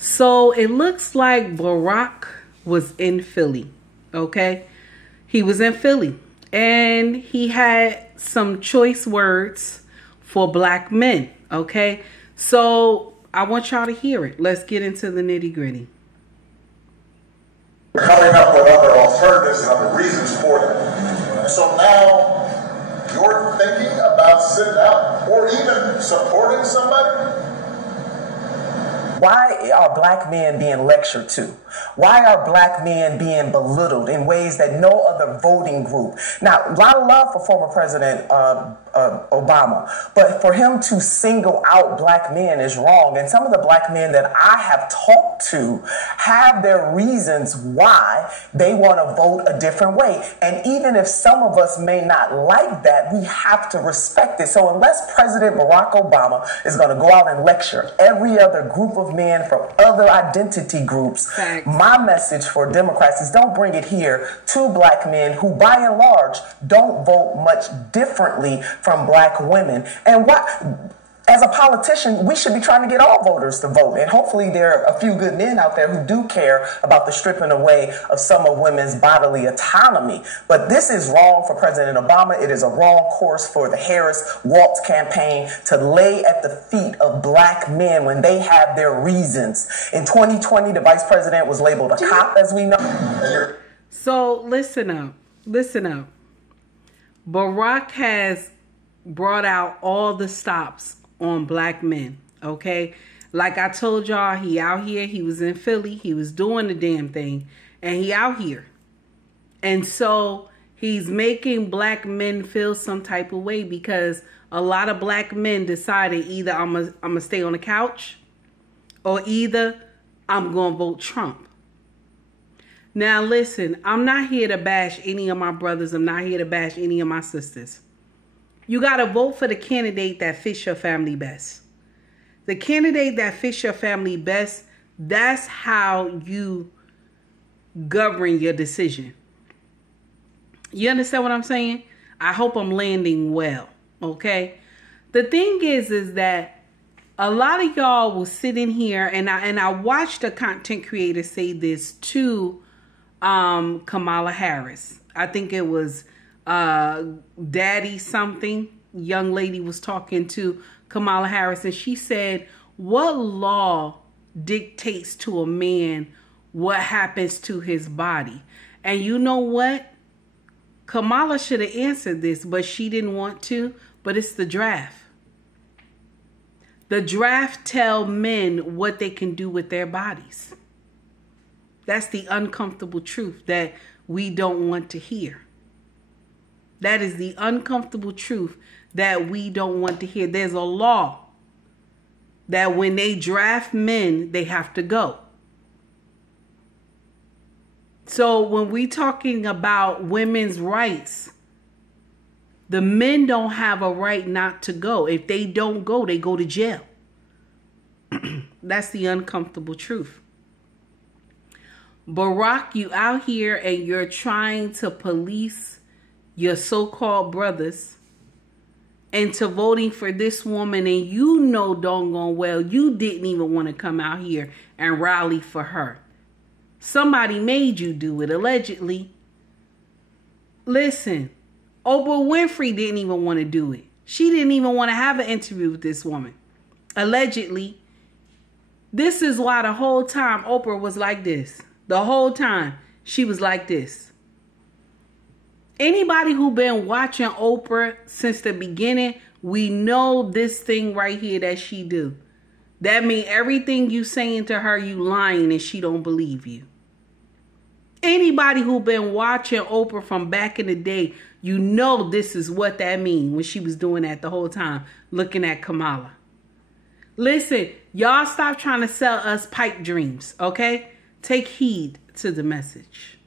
So it looks like Barack was in Philly, okay? He was in Philly and he had some choice words for black men, okay? So I want y'all to hear it. Let's get into the nitty gritty. We're coming up with other alternatives and other reasons for that. So now you're thinking about sitting out or even supporting somebody? Why are black men being lectured to? Why are black men being belittled in ways that no other voting group? Now, a lot of love for former President Obama, but for him to single out black men is wrong. And some of the black men that I have talked to have their reasons why they want to vote a different way. And even if some of us may not like that, we have to respect it. So unless President Barack Obama is going to go out and lecture every other group of men from other identity groups, my message for Democrats is don't bring it here to black men who, by and large, don't vote much differently from black women. And what, as a politician, we should be trying to get all voters to vote. And hopefully there are a few good men out there who do care about the stripping away of some of women's bodily autonomy. But this is wrong for President Obama. It is a wrong course for the Harris-Walz campaign to lay at the feet of black men when they have their reasons. In 2020, the vice president was labeled a cop, as we know. So listen up. Listen up. Barack has brought out all the stops on black men, okay? Like I told y'all, he out here, he was in Philly, he was doing the damn thing, and he out here. And so he's making black men feel some type of way because a lot of black men decided either I'm gonna stay on the couch or either I'm gonna vote Trump. Now listen, I'm not here to bash any of my brothers. I'm not here to bash any of my sisters. You got to vote for the candidate that fits your family best. The candidate that fits your family best, that's how you govern your decision. You understand what I'm saying? I hope I'm landing well, okay? The thing is that a lot of y'all will sit in here, and I watched a content creator say this to Kamala Harris. I think it was Daddy something. Young lady was talking to Kamala Harris, and she said, what law dictates to a man what happens to his body? And you know what? Kamala should have answered this, but she didn't want to. But it's the draft. The draft tell men what they can do with their bodies. That's the uncomfortable truth that we don't want to hear. That is the uncomfortable truth that we don't want to hear. There's a law that when they draft men, they have to go. So when we talking about women's rights, the men don't have a right not to go. If they don't go, they go to jail. That's the uncomfortable truth. Barack, you out here and you're trying to police your so-called brothers into voting for this woman, and you know doggone well you didn't even want to come out here and rally for her. Somebody made you do it, allegedly. Listen, Oprah Winfrey didn't even want to do it. She didn't even want to have an interview with this woman. Allegedly. This is why the whole time Oprah was like this. The whole time she was like this. Anybody who been watching Oprah since the beginning, we know this thing right here that she do. That means everything you saying to her, you lying and she don't believe you. Anybody who been watching Oprah from back in the day, you know this is what that mean when she was doing that the whole time, looking at Kamala. Listen, y'all stop trying to sell us pipe dreams, okay? Take heed to the message.